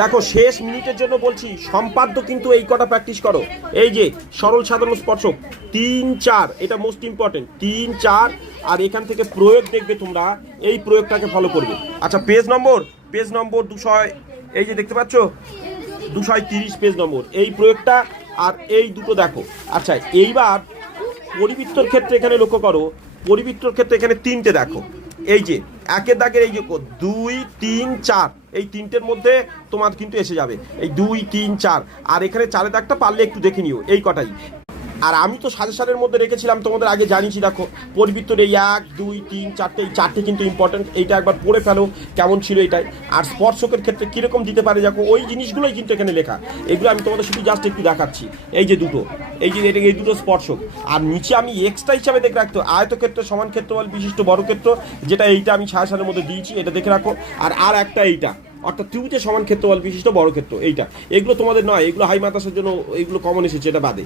দেখো শেষ মিনিটের জন্য বলছি, সম্পাদ্য কিন্তু এই কটা প্র্যাকটিস করো। এই যে সরল সাধারণ স্পর্শক 3-4, এটা মোস্ট ইম্পর্টেন্ট 3-4। আর এখান থেকে প্রয়োগ দেখবে তোমরা, এই প্রয়োগটাকে ফলো করবে। আচ্ছা পেজ নম্বর 200, এই যে দেখতে পাচ্ছ 230 পেজ নম্বর, এই প্রয়োগটা আর এই দুটো দেখো। আচ্ছা এইবার পরিবৃত্তর ক্ষেত্রে এখানে লক্ষ্য করো, পরিবৃত্তর ক্ষেত্রে এখানে 3টে দেখো। এই যে একের দাগের এই যে 2, 3, 4, এই 3টের মধ্যে তোমার কিন্তু এসে যাবে এই 2, 3, 4। আর এখানে 4এর দাগটা পারলে একটু দেখে নিও, এই কটাই। আর আমি তো সাজেশনের মধ্যে রেখেছিলাম, তোমাদের আগে জানিয়েছি। দেখো পরিবৃত্তর এই 1, 2, 3, 4টে, এই 4টে কিন্তু ইম্পর্টেন্ট। এইটা একবার পড়ে ফেলো কেমন ছিল এটাই। আর স্পর্শকের ক্ষেত্রে কীরকম দিতে পারে দেখো, ওই জিনিসগুলোই কিন্তু এখানে লেখা। এগুলো আমি তোমাদের শুধু জাস্ট একটু দেখাচ্ছি। এই যে দুটো, এই যে এই দুটো স্পর্শক। আর নিচে আমি এক্সট্রা হিসাবে দেখে রাখতো আয়তক্ষেত্র, সমান ক্ষেত্রফল বিশিষ্ট বর্গক্ষেত্র, যেটা এইটা আমি সাজেশনের মধ্যে দিয়েছি, এটা দেখে রাখো। আর একটা এইটা, অর্থাৎ ত্রিভুজের সমান ক্ষেত্রফল বিশিষ্ট বর্গক্ষেত্র, এইটা। এগুলো তোমাদের নয়, এগুলো হাই মাতাসের জন্য, এগুলো কমন এসেছে, এটা বাদে।